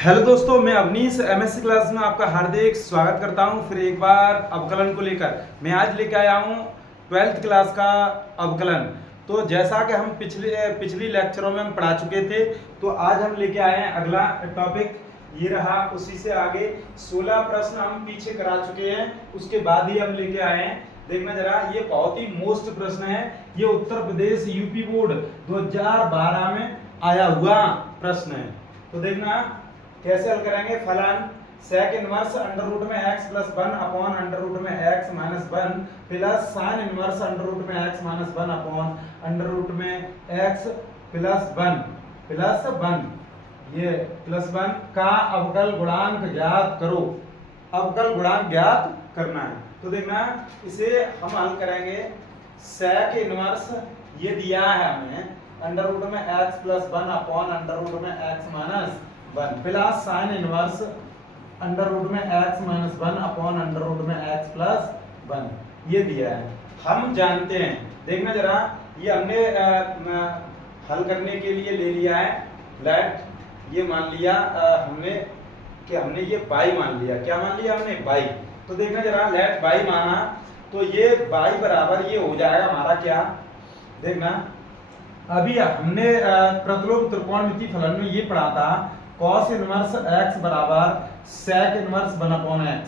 Hello दोस्तों, मैं Awanish MSc class में आपका हार्दिक स्वागत करता हूं। फिर एक बार अवकलन को लेकर मैं आज लेकर आया हूं 12th क्लास का अवकलन। तो जैसा कि हम पिछली लेक्चरों में हम पढ़ा चुके थे, तो आज हम लेके आए हैं अगला टॉपिक। ये रहा, उसी से आगे 16 प्रश्न हम पीछे करा चुके हैं, उसके बाद ही हम लेके आए हैं। देखना जरा, ये बहुत ही मोस्ट प्रश्न है। ये उत्तर प्रदेश यूपी बोर्ड 2012 में आया हुआ प्रश्न है। तो देखना कैसे हल करेंगे। फलन सेक इनवर्स अंडर रूट में x plus 1 upon under root में x minus 1 plus sine inverse under root में x minus 1 upon under root में x प्लस 1 ये प्लस 1 का अवकल गुणांक ज्ञात करो। अवकल गुणांक ज्ञात करना है। तो देखना, इसे हम हल करेंगे। सेक इनवर्स ये दिया है हमें अंडर रूट में x plus 1 upon under root में x minus 1 plus sine inverse under root में x minus 1 upon under root में x प्लस 1 ये दिया है। हम जानते हैं, देखना जरा, ये हमने हल करने के लिए ले लिया है लेट, ये मान लिया हमने कि हमने ये बाई मान लिया। क्या मान लिया हमने? बाई। तो देखना जरा, लेट बाई माना तो ये बाई बराबर ये हो जाएगा हमारा क्या। देखना, अभी हमने प्रतिलोम त्रिकोणमितीय फलन में ये पढ़ा था cos इनवर्स x बराबर sec इनवर्स 1 अपॉन x,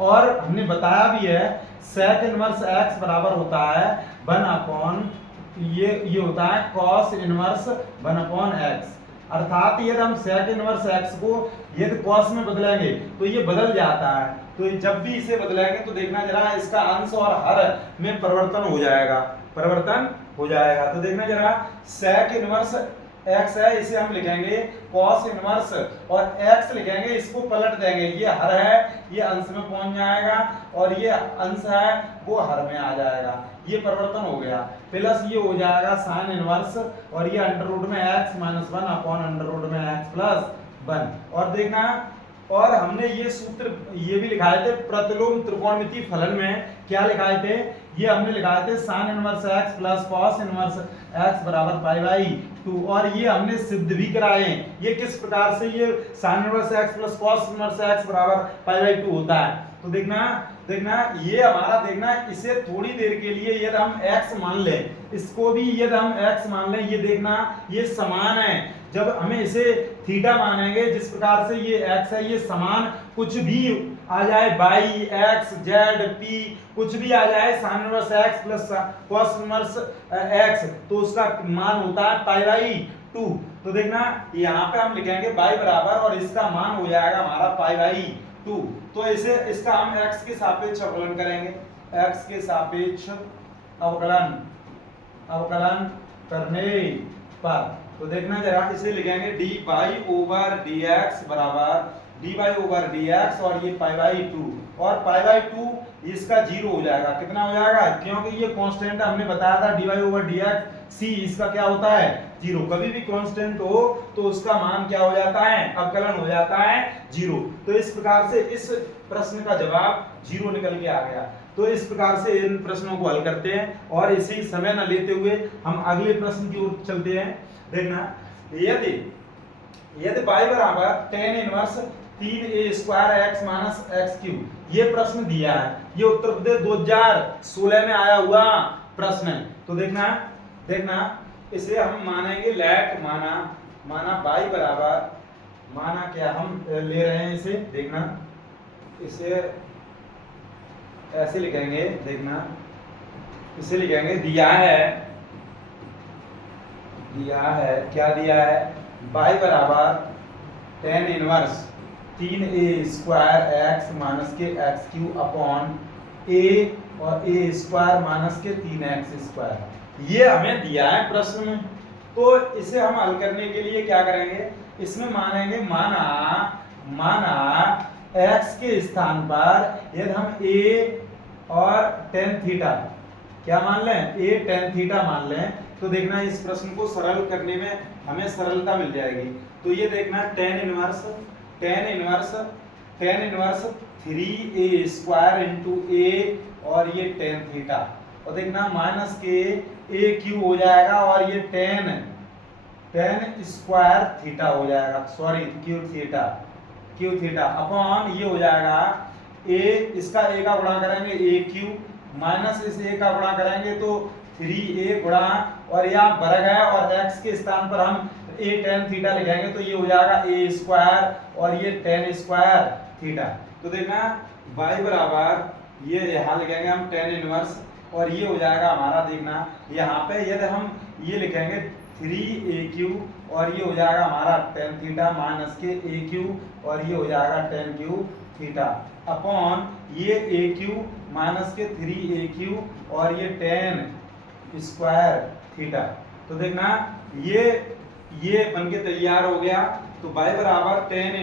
और हमने बताया भी है sec इनवर्स x बराबर होता है 1 अपॉन ये होता है cos इनवर्स 1 अपॉन x। अर्थात यदि हम sec इनवर्स x को यदि cos में बदलेंगे तो ये बदल जाता है। तो जब भी इसे बदलेंगे तो देखना जरा, इसका अंश और हर में परिवर्तन हो जाएगा, तो देखना जरा, sec इनवर्स x है, इसे हम लिखेंगे cos इनवर्स, और x लिखेंगे, इसको पलट देंगे, ये हर है ये अंश में पहुंच जाएगा, और ये अंश है वो हर में आ जाएगा। ये परिवर्तन हो गया। प्लस ये हो जाएगा sin इनवर्स, और ये अंडर रूट में x minus 1 upon under root में x प्लस 1। और देखना, और हमने ये सूत्र ये भी लिखाए थे प्रतिलोम त्रिकोणमितीय फलन में। क्या लिखाए थे? ये हमने लिखाए थे sin inverse x plus cos inverse x बराबर पाई बाई 2, और ये हमने सिद्ध भी कराए हैं। ये किस प्रकार से ये sin inverse x plus cos inverse x बराबर पाई बाई 2 होता है। तो देखना ये हमारा, देखना, इसे थोड़ी देर के लिए यदि हम x मान लें, इसको भी यदि हम x मान लें, ये देखना ये समान है। जब हमें इसे थीटा मानेंगे, जिस प्रकार से ये x है, ये समान कुछ भी आ जाए, बाई x z p कुछ भी आ जाए, sin inverse x plus cos inverse x, तो उसका मान होता है पाई बाई 2। तो देखना, यहाँ पे हम लिखेंगे बाई बराबर, और इसका मान हो जाएगा हमारा पाई बाई 2। तो इसे इसका हम x के सापेक्ष अवकलन करेंगे। x के सापेक्ष अवकलन करने पर, तो देखना जरा, इसे लिखेंगे dy ओवर dx बराबर dy ओवर dx, और ये पाई बाई 2, और पाई बाई 2 इसका 0 हो जाएगा। कितना हो जाएगा? क्योंकि ये कांस्टेंट है, हमने बताया था dy ओवर dx c, इसका क्या होता है? 0। कभी भी कांस्टेंट हो तो उसका मान क्या हो जाता है? अवकलन हो जाता है 0। तो इस प्रकार से इस प्रश्न का जवाब 0 निकल के आ गया। तो इस प्रकार से इन प्रश्नों को हल करते हैं, और इसी समय न लेते हुए हम अगले प्रश्न की ओर चलते हैं। देखना, यदि y बराबर tan inverse 3a square x minus x cube, ये प्रश्न दिया है। ये उत्तर प्रदेश 2016 में आया हुआ प्रश्न है। तो देखना इसे हम मानेंगे लेट माना y बराबर, माना क्या हम ले रहे हैं इसे, देखना इसे ऐसे लिखेंगे। देखना, इसे लिखेंगे, दिया है क्या दिया है? y बराबर tan inverse 3a square x minus के x क्यूब अपॉन a, और a स्क्वायर माइनस के 3x स्क्वायर, ये हमें दिया है प्रश्न में। तो इसे हम हल करने के लिए क्या करेंगे? इसमें मानेंगे, माना x के स्थान पर यदि हम a और tan थीटा क्या मान लें? a tan थीटा मान लें, तो देखना इस प्रश्न को सरल करने में हमें सरलता मिल जाएगी। तो ये देखना tan inverse 3a square into a, और ये tan थीटा, और देखना माइनस के a क्यूब हो जाएगा, और ये tan टेन स्क्वायर थीटा हो जाएगा, सॉरी क्यू थीटा अपॉन ये हो जाएगा ए, इसका ए का गुणा करेंगे ए क्यू माइनस इस ए का गुणा करेंगे तो 3a गुणा और यहाँ वर्ग है और x के स्थान पर हम a tan थीटा लिखेंगे तो ये हो जाएगा a स्क्वायर और ये tan स्क्वायर थीटा। तो देखना y बराबर ये यहाँ लिखेंगे हम tan इनवर्स और ये हो जाएगा हमारा, देखना यहाँ पे यदि हम ये लिखेंगे 3aq और ये हो जाएगा हमारा tan थीटा माइनस के aq और ये हो जाएगा tan q थीटा अपॉन ये aq माइनस के 3aq और ये tan स्क्वायर थीटा। तो देखना ये बन के तैयार हो गया। तो y बराबर टेन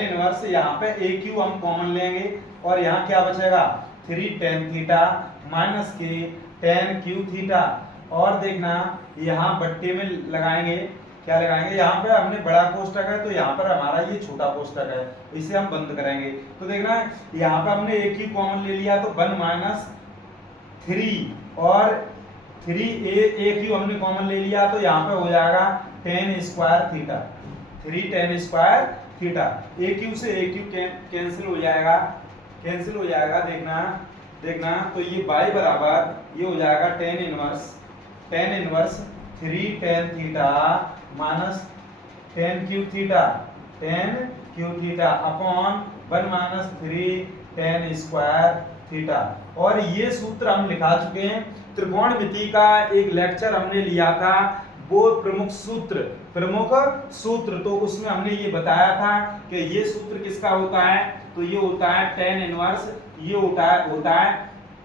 इनवर्स यहाँ पे ए क्यू हम कॉमन लेंगे और यहाँ क्या बचेगा 3 tan थीटा माइनस के tan क्यू थीटा और देखना यहाँ बट्टे में लगाएंगे, क्या लगाएंगे, यहाँ पे हमने बड़ा कोष्टक है तो यहाँ पर हमारा ये छोटा कोष्टक है, इसे हम बंद करेंगे। तो देखना यहाँ पे हमने ए क्यू कॉमन ले लिया तो 1 माइनस 3 और 3a क्यू हमने कॉमन ले लिया तो यहाँ पे हो जाएगा tan square theta, 3 tan square theta. A Q से ए क्यू कैंसिल हो जाएगा, देखना तो ये y बराबर ये हो जाएगा tan inverse 3 tan theta minus tan Q theta upon 1 minus 3 tan square theta. और ये सूत्र हम लिखा चुके हैं, त्रिकोणमिति का एक लेक्चर हमने लिया था, वो प्रमुख सूत्र तो उसमें हमने ये बताया था कि ये सूत्र किसका होता है, तो ये होता है tan इनवर्स, ये होता है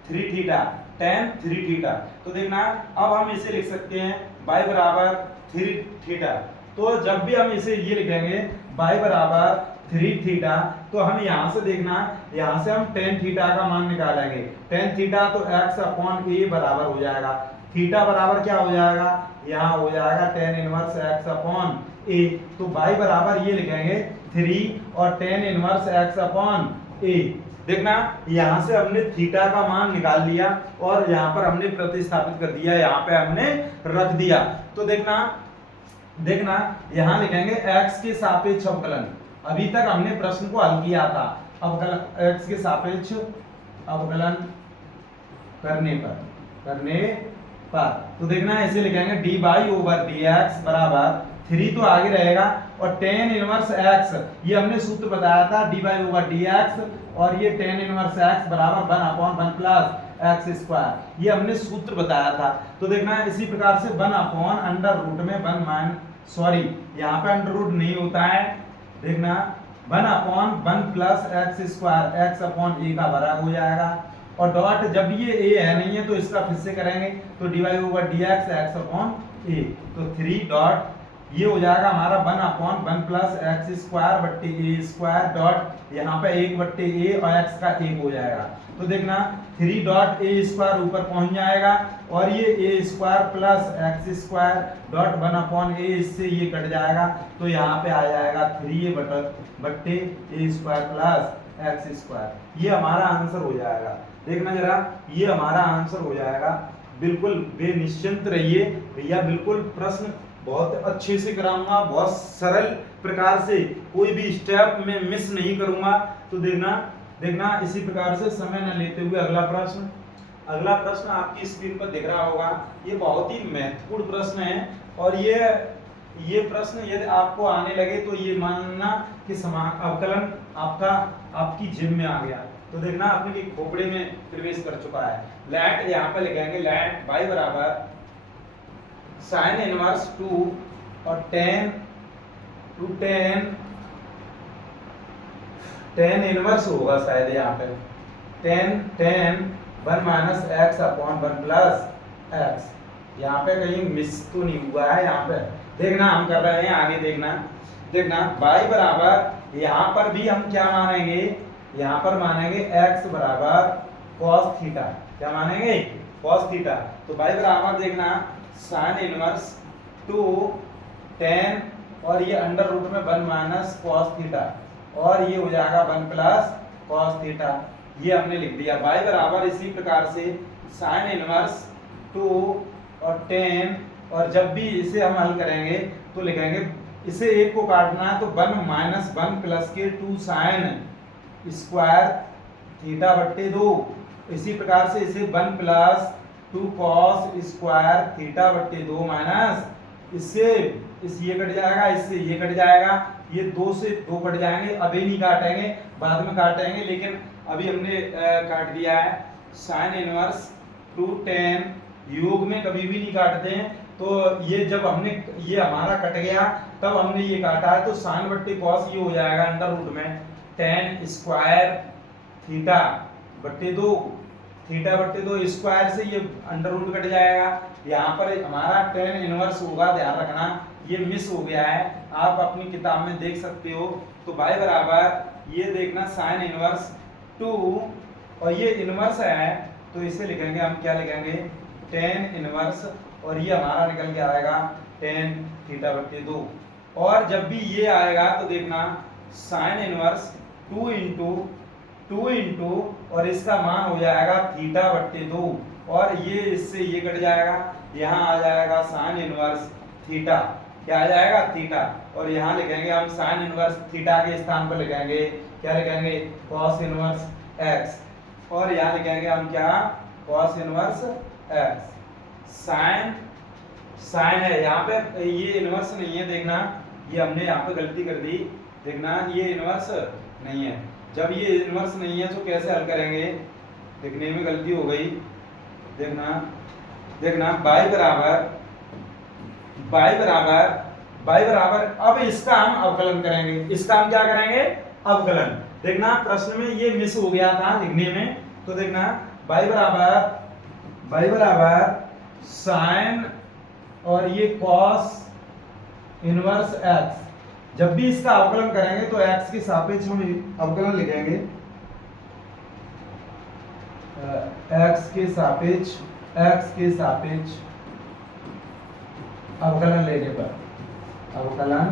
3 थीटा tan 3 थीटा। तो देखना अब हम इसे लिख सकते हैं y बराबर 3 थीटा। तो जब भी हम इसे ये लिखेंगे y बराबर 3 थीटा तो हम यहाँ से देखना, यहाँ से हम tan थीटा का मान निकालेंगे, tan थीटा तो x अपॉन a बराबर हो जाएगा, थीटा बराबर क्या हो जाएगा, यहाँ हो जाएगा tan inverse x upon a। तो y बराबर ये लिखेंगे 3 और tan inverse x upon a। देखना यहाँ से हमने थीटा का मान निकाल लिया और यहाँ पर हमने प्रतिस्थापित कर दिया, यहाँ पे हमने रख दिया। तो देखना यहाँ लिखेंगे x के सापेक्ष अवकलन, अभी तक हमने प्रश्न को हल किया था, अवकलन x के सापेक्ष अवकलन करने पर तो देखना ऐसे लिखेंगे dy ओवर dx बराबर 3 तो आगे रहेगा और tan इनवर्स x ये हमने सूत्र बताया था dy ओवर dx और ये tan इनवर्स x बराबर 1 अपॉन 1 प्लस x स्क्वायर, ये हमने सूत्र बताया था। तो देखना इसी प्रकार से 1 अपॉन अंडर रूट में 1 मान सॉरी यहाँ पे अंडर रूट नहीं होता है, देखना 1 upon 1 plus x square x upon a का वर्ग हो जाएगा और डॉट जब ये a है नहीं है तो इसका फिर से करेंगे तो dy over dx x upon a। तो 3 डॉट ये हो जाएगा हमारा 1 अपॉन 1 प्लस x स्क्वायर बट्टे a स्क्वायर डॉट यहाँ पे 1 बट्टे a और x का 1 हो जाएगा। तो देखना 3 डॉट a स्क्वायर ऊपर पहुंच जाएगा और ये a square plus x square dot 1 upon a, इससे ये कट जाएगा तो यहाँ पे आ जाएगा 3a बट्टे a square plus x square, ये हमारा आंसर हो जाएगा। देखना जरा ये हमारा आंसर हो जाएगा, बिल्कुल बेनिश्चिंत रहिए भैया, बिल्कुल प्रश्न बहुत अच्छे से कराऊंगा, बहुत सरल प्रकार से, कोई भी स्टेप में मिस नहीं करूंगा। तो देखना इसी प्रकार से समय न लेते हुए अगला प्रश्न आपकी स्क्रीन पर दिख रहा होगा। ये बहुत ही महत्वपूर्ण प्रश्न है और ये प्रश्न यदि आपको आने लगे तो ये मानना कि अवकलन आपकी जिम में आ गया। तो देखना आपने खोपड़े में प्रवेश कर चुका है। लेट यहाँ पे लिखेंगे लेट y बराबर साइन इनवर्स 2 और tan इनवर्स होगा शायद यहाँ पे tan 1 minus x upon 1 plus x, यहाँ पे कहीं मिस तो नहीं हुआ है। यहाँ पे देखना हम कर रहे हैं आगे, देखना y बराबर यहाँ पर भी हम क्या मानेंगे, यहाँ पर मानेंगे x बराबर cos थीटा, क्या मानेंगे cos थीटा। तो y बराबर देखना साइन इनवर्स 2 tan और ये अंडर रूट में 1 माइनस cos थीटा और ये हो जाएगा 1 प्लस cos थीटा, ये हमने लिख दिया। y बराबर इसी प्रकार से साइन इनवर्स 2 और tan और जब भी इसे हम हल करेंगे तो लिखेंगे, इसे एक को काटना है तो 1 माइनस 1 प्लस के 2 साइन स्क्वायर थीटा बट्टे 2। इसी प्रकार से इसे 1 प्लस 2 कॉस स्क्वायर थीटा बट्टे 2 माइनस इससे इस ये कट जाएगा, इससे ये कट जाएगा, ये 2 से 2 कट जाएंगे, अभी नहीं काटेंगे, बाद में काटेंगे, लेकिन अभी हमने काट दिया है। साइन इनवर्स 2 tan योग में कभी भी नहीं काटते हैं, तो ये जब हमने ये हमारा कट गया तब हमने ये काटा है, तो साइन बट्टे कॉस ये हो जाएगा अंडर रूट में tan स्क्वायर थीटा बट्टे 2, थीटा बट्टे 2 स्क्वायर से ये अंडर रूट कट जाएगा। यहाँ पर हमारा tan इनवर्स होगा, ध्यान रखना ये मिस हो गया है, आप अपनी किताब में देख सकते हो। तो y बराबर ये देखना साइन इनवर्स 2 और ये इनवर्स है तो इसे लिखेंगे हम, क्या लिखेंगे, tan इनवर्स, और ये हमारा निकल के आएगा tan थीटा बट्टे 2। और जब भी ये आएगा तो देखना साइन इनवर्स 2 इंटू और इसका मान हो जाएगा थीटा बट्टे 2, और ये इससे ये कट जाएगा, यहाँ आ जाएगा साइन इनवर्स थीटा, क्या आ जाएगा, थीटा, और यहाँ लिखेंगे हम साइन इनवर्स थीटा के स्थान पर लिखेंगे, क्या लिखेंगे, कॉस इनवर्स एक्स, और यहाँ लिखेंगे हम क्या, कॉस इनवर्स एक्स। साइन है यहाँ पे, ये इनवर्स नहीं है, देखना ये हमने यहाँ पे गलती कर दी, देखना ये इनवर्स नहीं है। जब ये इनवर्स नहीं है तो कैसे हल करेंगे, देखने में गलती हो गई, देखना y बराबर अब इसका हम अवकलन करेंगे, इसका हम क्या करेंगे, अवकलन। देखना प्रश्न में ये मिस हो गया था लिखने में, तो देखना y बराबर साइन और ये कॉस इनवर्स x, जब भी इसका अवकलन करेंगे तो x के सापेक्ष हम अवकलन लिखेंगे, x के सापेक्ष अवकलन लेने पर, अवकलन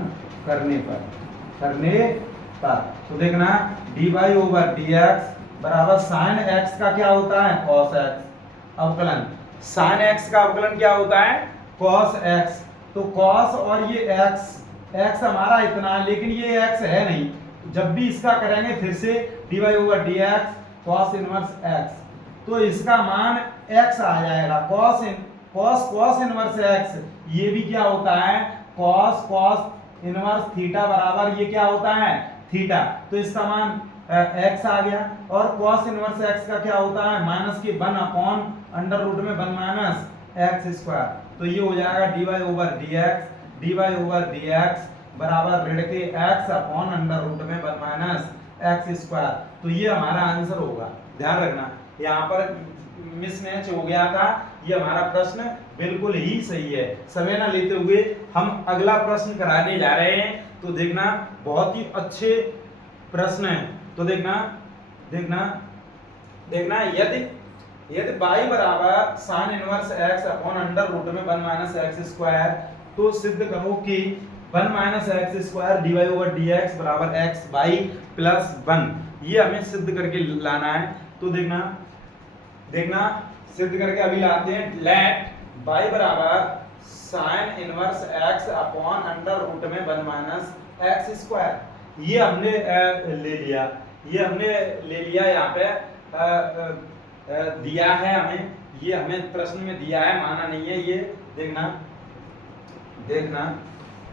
करने पर तो देखना dy ओवर dx बराबर साइन x का क्या होता है, cos x, अवकलन साइन x का अवकलन क्या होता है, cos x, तो cos और ये x हमारा इतना है, लेकिन ये x है नहीं, जब भी इसका करेंगे फिर से dy over dx cos inverse x, तो इसका मान x आ जाएगा, cos इनवर्स x, ये भी क्या होता है, cos इनवर्स थीटा बराबर ये क्या होता है, थीटा, तो इसका मान x आ गया, और cos इनवर्स x का क्या होता है, माइनस के 1 अपॉन अंडर रूट में 1 माइनस x स्क्वायर, तो ये हो जाएगा dy ओवर dx बराबर ऋण के x अपॉन अंडर रूट में 1 माइनस x स्क्वायर, तो ये हमारा आंसर होगा। ध्यान रखना यहाँ पर मिसमैच हो गया था, ये हमारा प्रश्न बिल्कुल ही सही है। समय ना लेते हुए हम अगला प्रश्न कराने जा रहे हैं, तो देखना बहुत ही अच्छे प्रश्न है, तो देखना यदि y बराबर sine inverse x upon under root में 1 माइनस x स्क्वायर, तो सिद्ध करो कि 1 minus x square dy over dx बराबर x बाई प्लस 1, ये हमें सिद्ध करके लाना है। तो देखना सिद्ध करके अभी लाते हैं, लेट y बराबर sine inverse x upon under root में 1 माइनस x स्क्वायर, ये हमने ले लिया यहाँ पे दिया है हमें, ये हमें प्रश्न में दिया है, माना नहीं है, ये देखना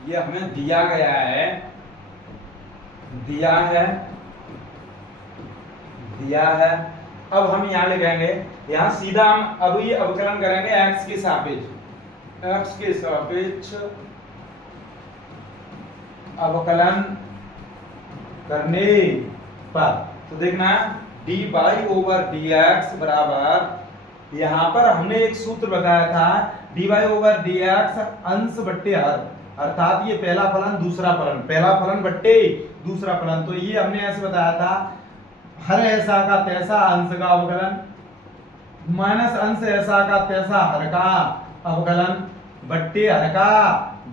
ये हमें दिया गया है। अब हम यहाँ लिखेंगे, यहाँ सीधा हम अब ये अवकलन करेंगे x के सापेक्ष अवकलन करने पर, तो देखना dy ओवर dx बराबर, यहाँ पर हमने एक सूत्र बताया था, dy ओवर dx अंश बट्टे हर, अर्थात ये पहला फलन बट्टे दूसरा फलन, तो ये हमने ऐसे बताया था, हर ऐसा का तैसा अंश का अवकलन माइनस अंश ऐसा का तैसा हर का अवकलन बट्टे हर का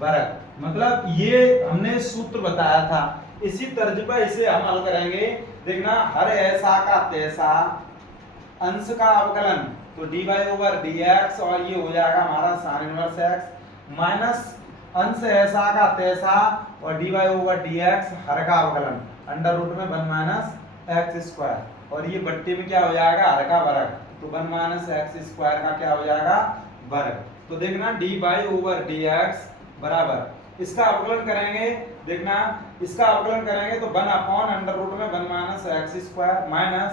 वर्ग, मतलब ये हमने सूत्र बताया था। इसी तर्ज पर इसे हम हल करेंगे, देखना हर ऐसा का तैसा अंश का अवकलन, तो dy ओवर dx, और ये हो जाएगा हमारा साइन इनवर्स x माइनस अंश ऐसा का तैसा और dy ओवर dx हर का अवकलन अंडर रूट में 1 माइनस एक्स स्क्वायर और ये बट्टे में क्या हो जाएगा हर का वर्ग तो 1 माइनस एक्स स्क्वायर का क्या हो जाएगा वर्ग। तो देखना dy ओवर dx बराबर इसका अवकलन करेंगे देखना इसका अवकलन करेंगे तो 1 अपॉन अंडर रूट में 1 माइनस एक्स स्क्वायर माइनस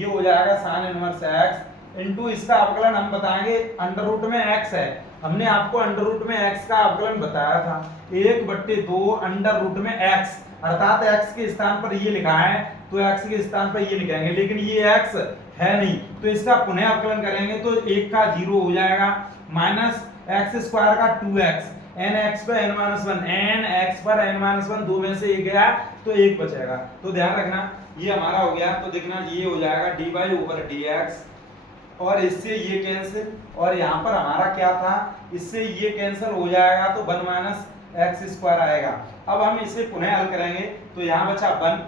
ये हो जाएगा साइन इनवर्स एक्स इनटू इसका अवकलन हम बताएंगे अंडर रूट में x है हमने आपको अंडर रूट में x का अवकलन बताया था 1/2 अंडर रूट में x अर्थात x के स्थान पर ये लिखा है तो x के स्थान पर ये लिखेंगे लेकिन ये x है नहीं तो इसका पुनः अवकलन करेंगे तो 1 का 0 हो जाएगा माइनस एक्स स्क्वायर का 2x n x पर n माइनस 1 n x पर n माइनस 1 दो में से एक गया तो एक बचेगा तो ध्यान रखना ये हमारा हो गया तो देखना ये हो जाएगा dy ओवर dx और इससे ये कैंसिल और यहाँ पर हमारा क्या था इससे ये कैंसिल हो जाएगा तो 1 माइनस एक्स स्क्वायर आएगा। अब हम इसे पुनः हल करेंगे तो यहाँ बचा 1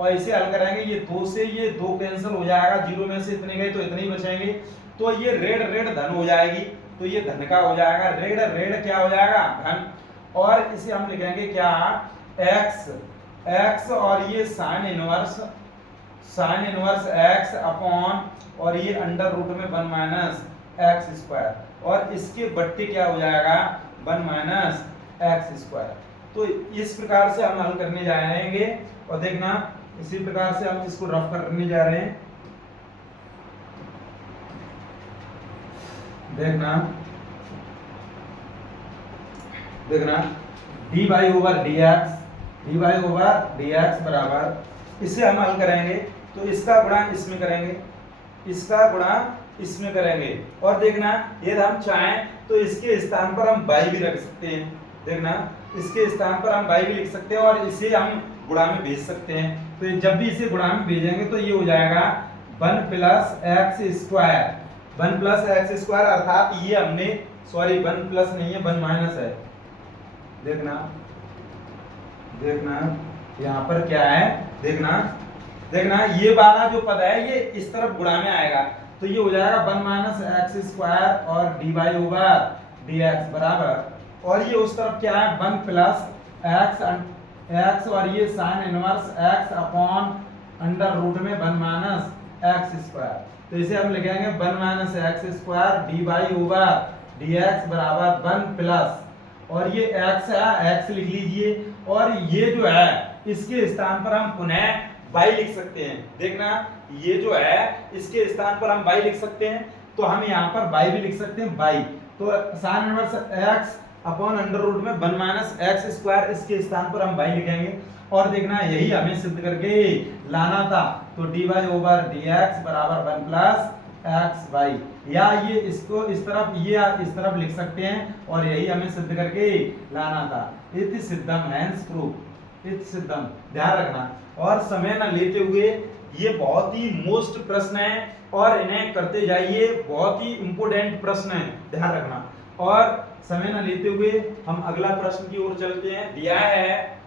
और इसे हल करेंगे ये 2 से ये 2 कैंसिल हो जाएगा 0 में से इतने गए तो इतने ही बचेंगे तो ये रेड रेड धन हो जाएगी तो ये धन का हो जाएगा रेड रेड क्या हो जाएगा धन और इसे हम लिखेंगे क्या x और ये साइन इनवर्स x अपॉन और ये अंडर रूट में 1 माइनस एक्स स्क्वायर और इसके बट्टे क्या हो जाएगा 1 माइनस एक्स स्क्वायर। तो इस प्रकार से हम हल करने जाएंगे और देखना इसी प्रकार से हम इसको रफ करने जा रहे हैं देखना dy ओवर dx बराबर इसे हम हल करेंगे तो इसका गुणा इसमें करेंगे इसका गुणा इसमें करेंगे और देखना यदि हम चाहें तो इसके स्थान पर हम y भी रख सकते हैं देखना इसके स्थान पर हम y भी लिख सकते हैं और इसे हम गुणा में भेज सकते हैं तो जब भी इसे गुणा में भेजेंगे तो ये हो जाएगा 1 प्लस एक्स स्क्वायर अर्थात ये हमने सॉरी 1 प्लस नहीं है 1 माइनस है देखना यहाँ पर क्या है देखना ये वाला जो पद है ये इस तरफ गुणा में आएगा तो ये हो जाएगा 1 माइनस एक्स स्क्वायर और dy ओवर dx बराबर और ये उस तरफ क्या है 1 प्लस एक्स और ये sine inverse x upon under root में 1 माइनस एक्स स्क्वायर तो इसे हम लिखेंगे 1 minus x square dy over dx बराबर 1 प्लस और ये x है x लिख लीजिए और ये जो है इसके स्थान पर हम पुनः y लिख सकते हैं देखना ये जो है इसके स्थान पर हम y लिख सकते हैं तो हम यहाँ पर y भी लिख सकते हैं y तो sine inverse x upon under root में 1 माइनस एक्स स्क्वायर इसके स्थान पर हम y लिखेंगे और देखना यही हमें सिद्ध करके लाना था तो dy ओवर dx बराबर 1 प्लस xy या ये इसको इस तरफ ये इस तरफ लिख सकते हैं और यही हमें सिद्ध करके लाना था इति सिद्धम हैंस प्रूफ इति सिद्धम ध्यान रखना और समय न लेते हुए ये बहुत ही मोस्ट प्रश्न है और इन्हें करते जाइए बहुत ही इंपोर्टेंट प्रश्न है ध्यान रखना और समय न लेते हुए हम अगला प्रश्न की ओर चलते हैं दिया है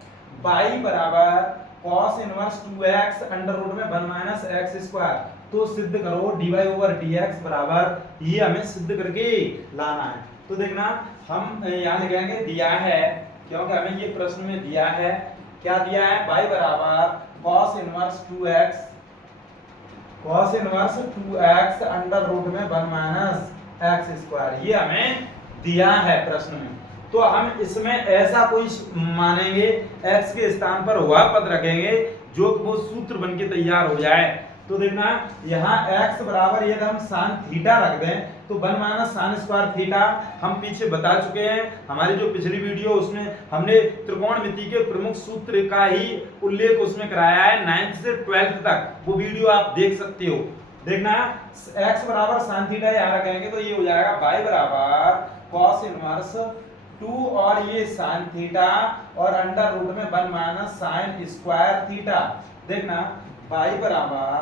y बराबर cos inverse 2x under root में 1 माइनस एक्स स्क्वायर तो सिद्ध करो dy ओवर dx बराबर ये हमें सिद्ध करके लाना है तो देखना हम यहाँ लिखेंगे दिया है क्योंकि हमें ये प्रश्न में दिया है क्या दिया है y बराबर cos inverse 2x under root में 1 माइनस एक्स स्क्वायर ये हमें दिया है प्रश्न में तो हम इसमें ऐसा कोई मानेंगे x के स्थान पर हुआ पद रखेंगे जो वो सूत्र बन के तैयार हो जाए तो देखना यहाँ x बराबर यदि हम साइन थीटा रख दें तो 1 माइनस साइन स्क्वायर थीटा हम पीछे बता चुके हैं हमारी जो पिछली वीडियो उसमें हमने त्रिकोणमिति के प्रमुख सूत्र का ही उल्लेख उसमें कराया है 9th से 12th तक वो वीडियो आप देख सकते हो देखना x बराबर साइन थीटा यहाँ रखेंगे तो ये हो जाएगा y बराबर cos इनवर्स 2 और ये साइन थीटा और अंडर रूट में 1 माइनस साइन स्क्वायर थीटा देखना y बराबर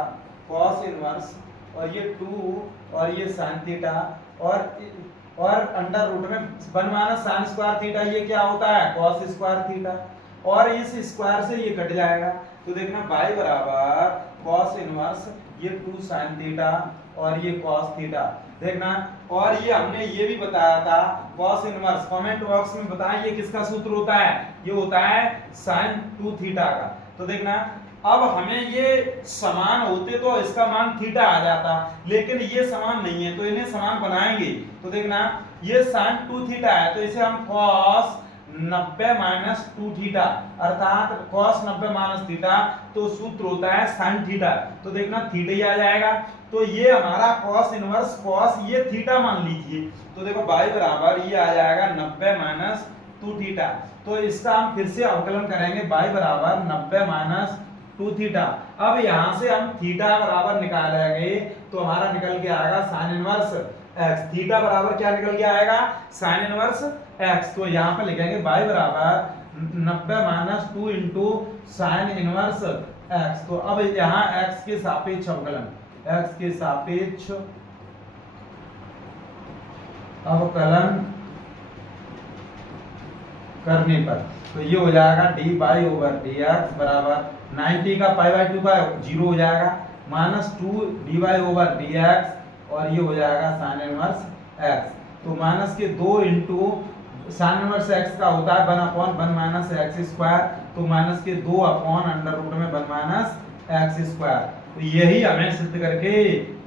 cos इनवर्स और ये 2 और ये साइन थीटा और अंडर रूट में 1 माइनस साइन स्क्वायर थीटा ये क्या होता है cos स्क्वायर थीटा और इस स्क्वायर से ये कट जाएगा तो देखना y बराबर cos इनवर्स ये 2 साइन थीटा और ये cos थीटा देखना और ये हमने ये भी बताया था cos इनवर्स, कमेंट बॉक्स में बताएं ये किसका सूत्र होता है, ये होता है sin 2 थीटा का। तो देखना अब हमें ये समान होते तो इसका मान थीटा आ जाता, लेकिन ये समान नहीं है तो इन्हें समान बनाएंगे। तो देखना ये sin 2 थीटा है तो इसे हम cos 90 माइनस 2 थीटा, अर्थात cos 90 माइनस थीटा तो सूत्र होता है sin थीटा। तो देखना थीटा ही आ जाएगा, तो ये हमारा cos इनवर्स cos ये थीटा मान लीजिए। तो देखो y बराबर ये आ जाएगा 90 माइनस 2 थीटा। तो इसका हम फिर से अवकलन करेंगे, y बराबर 90 माइनस 2 थीटा। अब यहां से हम थीटा बराबर निकालेंगे तो हमारा निकल के आएगा sin इनवर्स x। थीटा बराबर क्या निकल के आएगा, sin इनवर्स x। तो यहाँ पे लिखेंगे y बराबर 90 minus 2 into sine inverse x। तो अब यहाँ x के सापेक्ष अवकलन, x के सापेक्ष अवकलन करने पर तो ये हो जाएगा D by over D X बराबर 90 का पाई बाई 2 का 0 हो जाएगा, minus 2 D by over D x और ये हो जाएगा साइन इनवर्स x। तो माइनस के 2 इंटू साइन इनवर्स x का होता है 1/1 माइनस एक्स स्क्वायर, तो माइनस के 2 अपॉन अंडर रूट में 1 माइनस एक्स स्क्वायर। तो यही हमें सिद्ध करके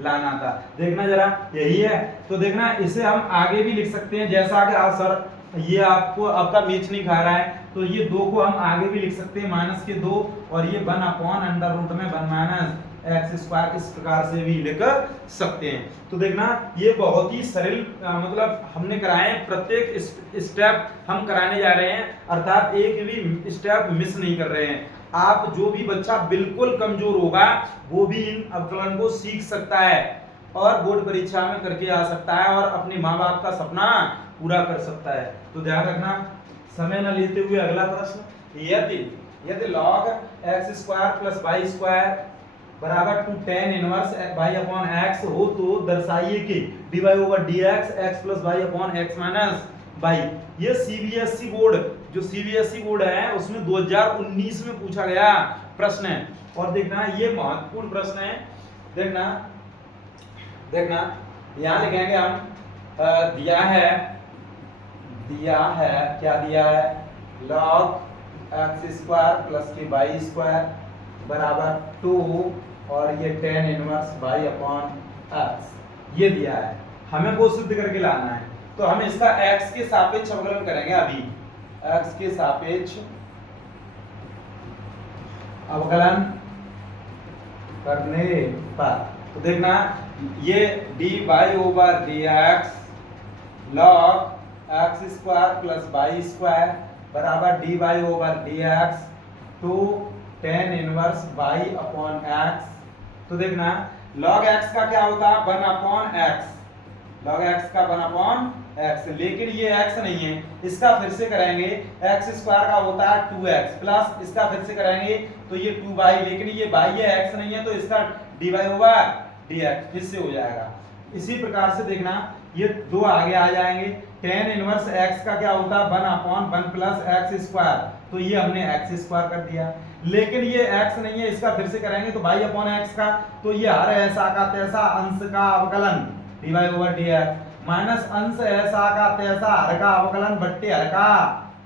लाना था। देखना जरा यही है, तो देखना इसे हम आगे भी लिख सकते हैं, जैसा कि आप सर ये आपको आपका मैच नहीं खा रहा है तो ये 2 को हम आगे भी लिख सकते हैं माइनस के 2 और ये 1 अपॉन अंडर रूट में 1 माइनस एक्स स्क्वायर, इस प्रकार से भी लिख सकते हैं। तो देखना ये बहुत ही सरल मतलब हमने कराए, प्रत्येक स्टेप हम कराने जा रहे हैं, अर्थात एक भी स्टेप मिस नहीं कर रहे हैं। आप जो भी बच्चा बिल्कुल कमजोर होगा वो भी इन अवकलन को सीख सकता है और बोर्ड परीक्षा में करके आ सकता है और अपने माँ बाप का सपना पूरा कर सकता है। तो ध्यान रखना, समय न लेते हुए अगला प्रश्न, यदि log x square plus y square बराबर two tan inverse y upon x हो तो दर्शाइए कि dy over dx x plus y upon x minus y। ये सीबीएसई बोर्ड, जो सीबीएसई बोर्ड है उसमें 2019 में पूछा गया प्रश्न है। और देखना ये महत्वपूर्ण प्रश्न है। देखना यहाँ लिखेंगे हम दिया है क्या दिया है, log x स्क्वायर प्लस के y स्क्वायर बराबर 2 और ये tan inverse y upon x ये दिया है, हमें वो सिद्ध करके लाना है। तो हम इसका x के सापेक्ष अवकलन करेंगे। अभी x के सापेक्ष अवकलन करने पर तो देखना ये dy over dx log x square plus y square बराबर dy over dx two tan inverse y upon x। तो देखना log x का क्या होता है 1 अपॉन x, log x का 1 अपॉन x, लेकिन ये x नहीं है, इसका फिर से करेंगे x स्क्वायर का होता है 2x प्लस इसका फिर से करेंगे तो ये 2y, लेकिन ये y है x नहीं है तो इसका dy ओवर dx फिर से हो जाएगा। इसी प्रकार से देखना ये 2 आगे आ जाएंगे, tan इनवर्स x का क्या होता है 1 अपॉन 1 प्लस x स्क्वायर, तो ये हमने x स्क्वायर कर दिया, लेकिन ये x नहीं है, इसका फिर से करेंगे तो y अपॉन x का, तो ये हर ऐसा का तैसा अंश का अवकलन dy ओवर dx माइनस अंश ऐसा का तैसा हर का अवकलन बट्टे हर का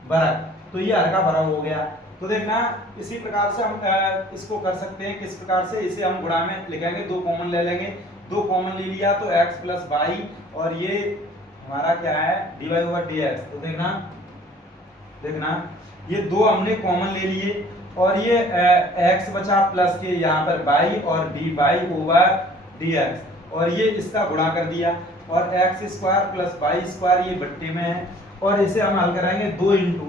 वर्ग, तो ये हर का वर्ग हो गया। तो देखना इसी प्रकार से हम इसको कर सकते हैं, किस प्रकार से, इसे हम गुणा में लिखेंगे, 2 कॉमन ले लेंगे, 2 कॉमन ले लिया तो x प्लस y और ये हमारा क्या है dy ओवर dx। तो देखना ये 2 हमने कॉमन ले लिए और ये x बचा प्लस के यहाँ पर y और dy ओवर dx और ये इसका गुणा कर दिया और x square plus y square ये बट्टे में है और इसे हम हल कराएंगे 2 इंटू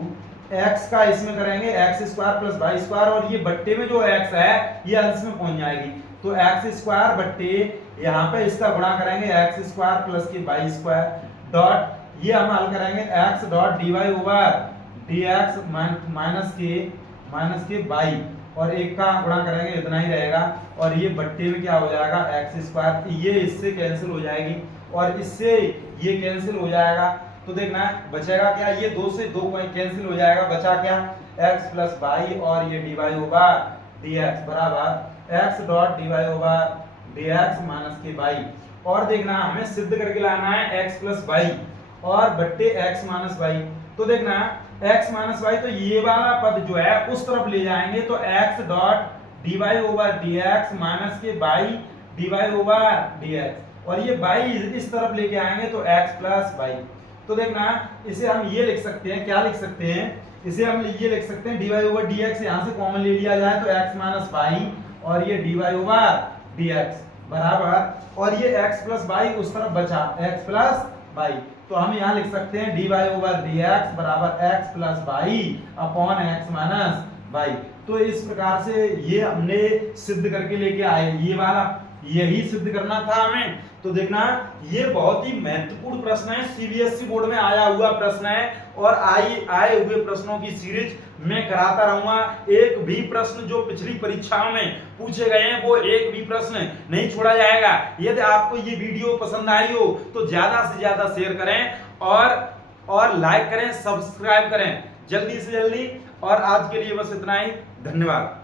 x का इसमें करेंगे x square plus y square और ये बट्टे में जो x है ये अंश में पहुंच जाएगी, तो x स्क्वायर बट्टे यहाँ पे इसका गुणा करेंगे x स्क्वायर प्लस के y स्क्वायर डॉट ये हम हल करेंगे x dot dy over dx minus के y और एक का गुणा करेंगे इतना ही रहेगा और ये बट्टे में क्या हो जाएगा x स्क्वायर, ये इससे कैंसिल हो जाएगी और इससे ये कैंसिल हो जाएगा। तो देखना बचेगा क्या, ये 2 से 2 कैंसिल हो जाएगा, बचा क्या x प्लस y और ये dy ओवर dx बराबर x dot dy over dx minus के y और देखना हमें सिद्ध करके लाना है x प्लस वाई और बट्टे x माइनस वाई। तो देखना x माइनस वाई, तो ये वाला पद जो है उस तरफ ले जाएंगे तो x dot d Y over D x minus के y d Y over D x, और ये वाई इस तरफ लेके आएंगे तो x प्लस वाई। तो देखना इसे हम ये लिख सकते हैं, क्या लिख सकते हैं, इसे हम ये लिख सकते हैं D Y over D X, यहाँ से कॉमन ले लिया जाए तो x माइनस वाई और ये D Y over D X बराबर, और ये x प्लस वाई उस तरफ बचा x प्लस वाई, तो हम यहाँ लिख सकते हैं D Y over D X बराबर x plus Y upon x minus Y. तो इस प्रकार से ये हमने सिद्ध करके लेके आए, ये वाला यही सिद्ध करना था हमें। तो देखना ये बहुत ही महत्वपूर्ण प्रश्न है, सीबीएसई बोर्ड में आया हुआ प्रश्न है और आए हुए प्रश्नों की सीरीज मैं कराता रहूंगा। एक भी प्रश्न जो पिछली परीक्षाओं में पूछे गए हैं वो एक भी प्रश्न नहीं छोड़ा जाएगा। यदि आपको ये वीडियो पसंद आई हो तो ज्यादा से ज्यादा शेयर करें और लाइक करें, सब्सक्राइब करें जल्दी से जल्दी। और आज के लिए बस इतना ही, धन्यवाद।